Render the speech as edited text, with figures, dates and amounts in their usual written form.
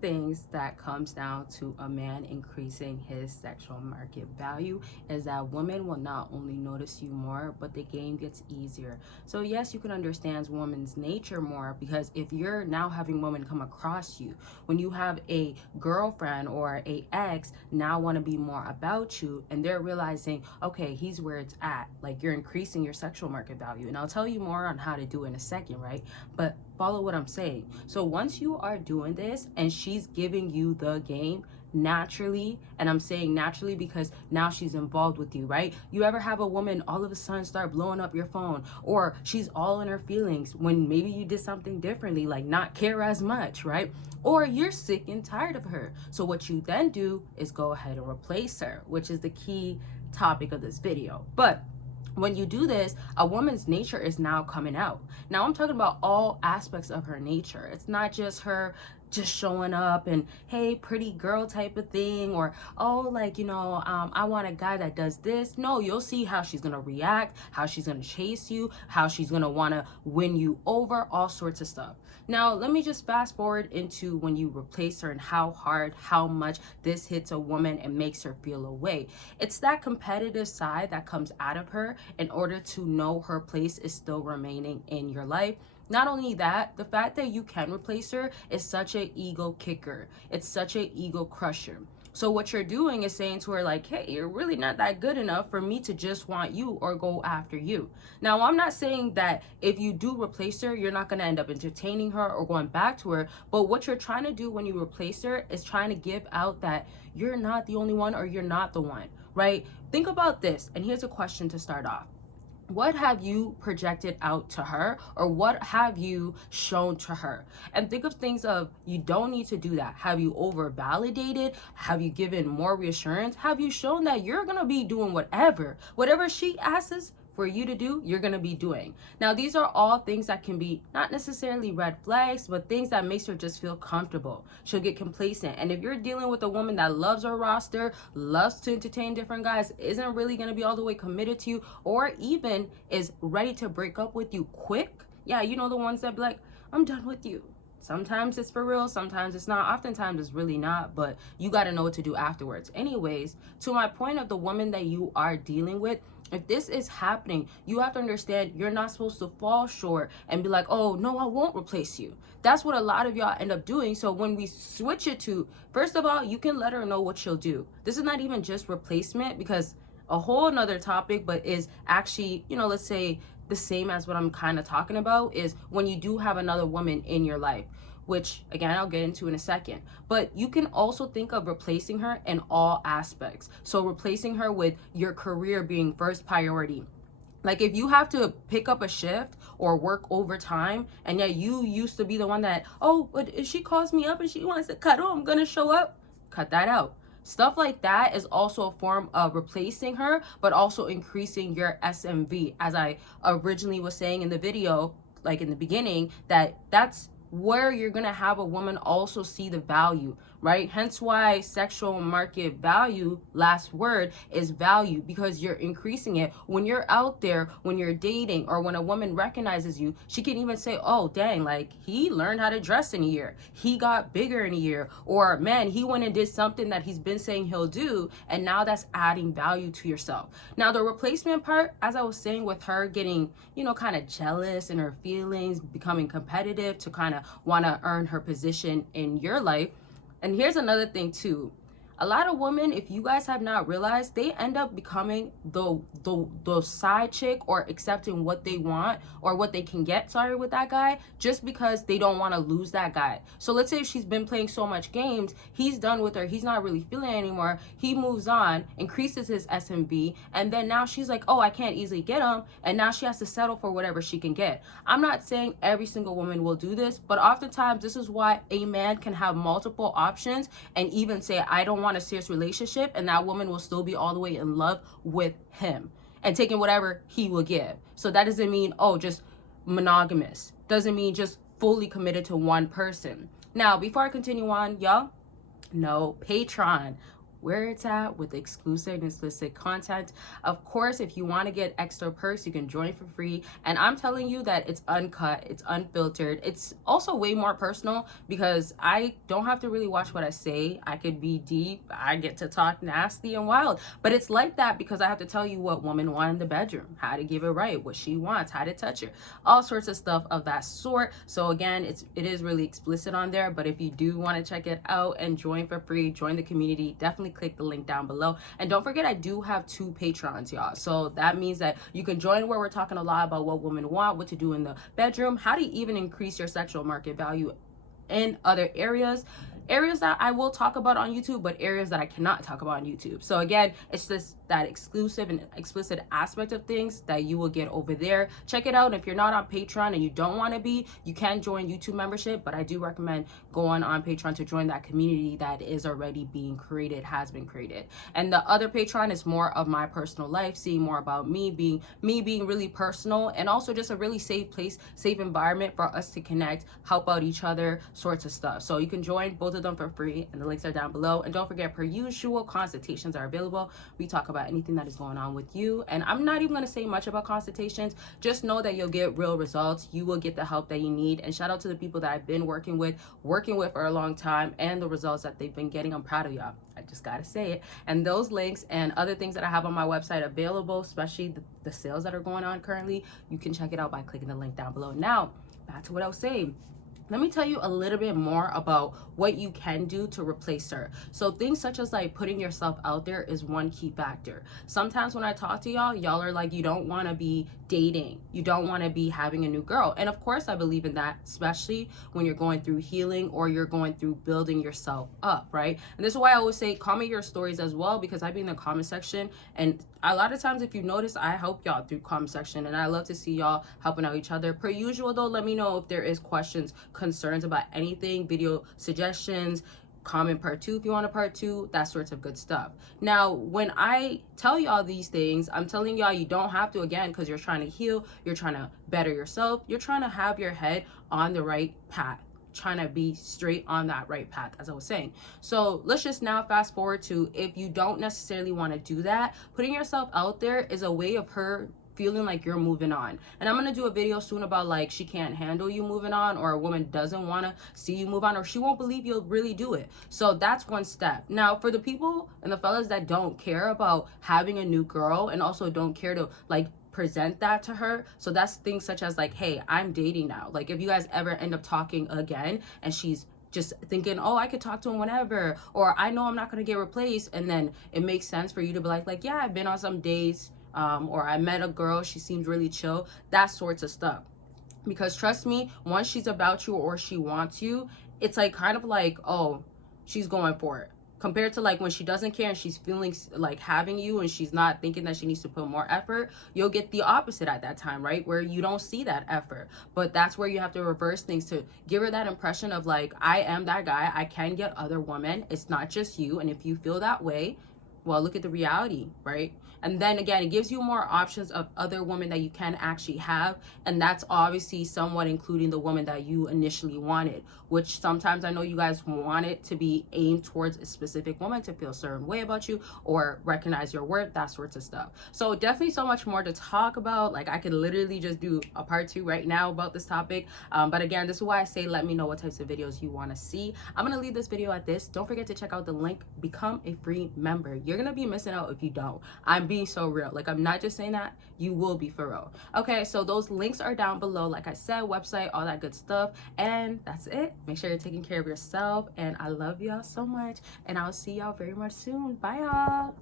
Things that comes down to a man increasing his sexual market value is that women will not only notice you more, but the game gets easier. So yes, you can understand women's nature more, because if you're now having women come across you, when you have a girlfriend or a ex now want to be more about you, and they're realizing, okay, he's where it's at, like you're increasing your sexual market value. And I'll tell you more on how to do it in a second, right? But follow what I'm saying. So once you are doing this and she's giving you the game naturally, and I'm saying naturally because now she's involved with you, right? You ever have a woman all of a sudden start blowing up your phone, or she's all in her feelings when maybe you did something differently, like not care as much, right? Or you're sick and tired of her. So what you then do is go ahead and replace her, which is the key topic of this video. But when you do this, a woman's nature is now coming out. Now I'm talking about all aspects of her nature. It's not just her just showing up and hey, pretty girl type of thing, or oh, like, I want a guy that does this. No, you'll see how she's gonna react, how she's gonna chase you, how she's gonna want to win you over, all sorts of stuff. Now let me just fast forward into when you replace her and how hard, how much this hits a woman and makes her feel away. It's that competitive side that comes out of her in order to know her place is still remaining in your life. Not only that, the fact that you can replace her is such an ego kicker. It's such an ego crusher. So what you're doing is saying to her, like, hey, you're really not that good enough for me to just want you or go after you. Now, I'm not saying that if you do replace her, you're not going to end up entertaining her or going back to her. But what you're trying to do when you replace her is trying to give out that you're not the only one, or you're not the one, right? Think about this. And here's a question to start off. What have you projected out to her, or what have you shown to her? And think of things of, you don't need to do that. Have you over validated? Have you given more reassurance? Have you shown that you're gonna be doing whatever she asks for you to do, you're gonna be doing? Now, these are all things that can be not necessarily red flags, but things that makes her just feel comfortable. She'll get complacent. And if you're dealing with a woman that loves her roster, loves to entertain different guys, isn't really gonna be all the way committed to you, or even is ready to break up with you quick, yeah, you know, the ones that be like, I'm done with you. Sometimes it's for real, sometimes it's not. Oftentimes it's really not, but you got to know what to do afterwards. Anyways, to my point of the woman that you are dealing with, if this is happening, you have to understand you're not supposed to fall short and be like, oh, no, I won't replace you. That's what a lot of y'all end up doing. So when we switch it to, first of all, you can let her know what she'll do. This is not even just replacement, because a whole nother topic, but is actually, let's say the same as what I'm kind of talking about, is when you do have another woman in your life, which again, I'll get into in a second. But you can also think of replacing her in all aspects. So replacing her with your career being first priority. Like if you have to pick up a shift or work overtime, and yet you used to be the one that, oh, but if she calls me up and she wants to cuddle, I'm gonna show up. Cut that out. Stuff like that is also a form of replacing her, but also increasing your SMV. As I originally was saying in the video, like in the beginning, that's where you're gonna have a woman also see the value, right? Hence why sexual market value, last word, is value, because you're increasing it. When you're out there, when you're dating, or when a woman recognizes you, she can even say, oh, dang, like he learned how to dress in a year. He got bigger in a year. Or man, he went and did something that he's been saying he'll do. And now that's adding value to yourself. Now the replacement part, as I was saying with her getting, kind of jealous in her feelings, becoming competitive to kind of want to earn her position in your life. And here's another thing too. A lot of women, if you guys have not realized, they end up becoming the side chick, or accepting what they want or what they can get, with that guy, just because they don't want to lose that guy. So let's say if she's been playing so much games, he's done with her, he's not really feeling it anymore, he moves on, increases his SMB, and then now she's like, oh, I can't easily get him, and now she has to settle for whatever she can get. I'm not saying every single woman will do this, but oftentimes this is why a man can have multiple options and even say, I don't want a serious relationship, and that woman will still be all the way in love with him and taking whatever he will give. So that doesn't mean, oh, just monogamous. Doesn't mean just fully committed to one person. Now, before I continue on, y'all know Patreon. where it's at with exclusive and explicit content. Of course, if you want to get extra perks, you can join for free. And I'm telling you that it's uncut, it's unfiltered. It's also way more personal because I don't have to really watch what I say. I could be deep. I get to talk nasty and wild. But it's like that because I have to tell you what women want in the bedroom, how to give it right, what she wants, how to touch her, all sorts of stuff of that sort. So again, it is really explicit on there. But if you do want to check it out and join for free, join the community, definitely click the link down below. And don't forget, I do have 2 Patrons, y'all. So that means that you can join where we're talking a lot about what women want, what to do in the bedroom, how to even increase your sexual market value in other areas that I will talk about on YouTube, but areas that I cannot talk about on YouTube. So again, it's just that exclusive and explicit aspect of things that you will get over there. Check it out. If you're not on Patreon and you don't want to be, you can join YouTube membership, but I do recommend going on Patreon to join that community that is already being created, has been created. And the other Patreon is more of my personal life, seeing more about me being really personal, and also just a really safe place, safe environment for us to connect, help out each other, sorts of stuff. So you can join both of them for free, and the links are down below. And don't forget, per usual, consultations are available. We talk about anything that is going on with you, and I'm not even going to say much about consultations. Just know that you'll get real results. You will get the help that you need. And shout out to the people that I've been working with for a long time, and the results that they've been getting. I'm proud of y'all. I just gotta say it. And those links and other things that I have on my website available, especially the sales that are going on currently, you can check it out by clicking the link down below. Now back to what I was saying. Let me tell you a little bit more about what you can do to replace her. So things such as like putting yourself out there is one key factor. Sometimes when I talk to y'all are like, you don't want to be dating. You don't want to be having a new girl. And of course I believe in that, especially when you're going through healing or you're going through building yourself up, right? And this is why I always say comment your stories as well, because I be in the comment section, and a lot of times if you notice, I help y'all through comment section, and I love to see y'all helping out each other. Per usual though, let me know if there is questions, concerns about anything, video suggestions, comment part 2 if you want a part 2, that sorts of good stuff. Now when I tell y'all these things, I'm telling y'all you don't have to, again, because you're trying to heal, you're trying to better yourself, you're trying to have your head on the right path, trying to be straight on that right path, as I was saying. So let's just now fast forward to, if you don't necessarily want to do that, putting yourself out there is a way of her feeling like you're moving on. And I'm gonna do a video soon about like she can't handle you moving on, or a woman doesn't want to see you move on, or she won't believe you'll really do it. So that's one step. Now for the people and the fellas that don't care about having a new girl, and also don't care to like present that to her, so that's things such as like, hey, I'm dating now. Like if you guys ever end up talking again and she's just thinking, oh, I could talk to him whenever, or I know I'm not going to get replaced, and then it makes sense for you to be like, yeah, I've been on some dates, or I met a girl, she seems really chill, that sorts of stuff. Because trust me, once she's about you or she wants you, it's like kind of like, oh, she's going for it. Compared to like when she doesn't care and she's feeling like having you and she's not thinking that she needs to put more effort, you'll get the opposite at that time, right? Where you don't see that effort. But that's where you have to reverse things to give her that impression of like, I am that guy, I can get other women, it's not just you. And if you feel that way, well, look at the reality, right? And then again, it gives you more options of other women that you can actually have. And that's obviously somewhat including the woman that you initially wanted, which sometimes I know you guys want it to be aimed towards a specific woman to feel a certain way about you or recognize your worth, that sorts of stuff. So definitely so much more to talk about. Like I could literally just do a part 2 right now about this topic. But again, this is why I say, let me know what types of videos you want to see. I'm going to leave this video at this. Don't forget to check out the link, become a free member. You're going to be missing out if you don't. I'm being so real. Like I'm not just saying that, you will be for real. Okay, so those links are down below, like I said, website, all that good stuff. And that's it. Make sure you're taking care of yourself, and I love y'all so much, and I'll see y'all very much soon. Bye y'all.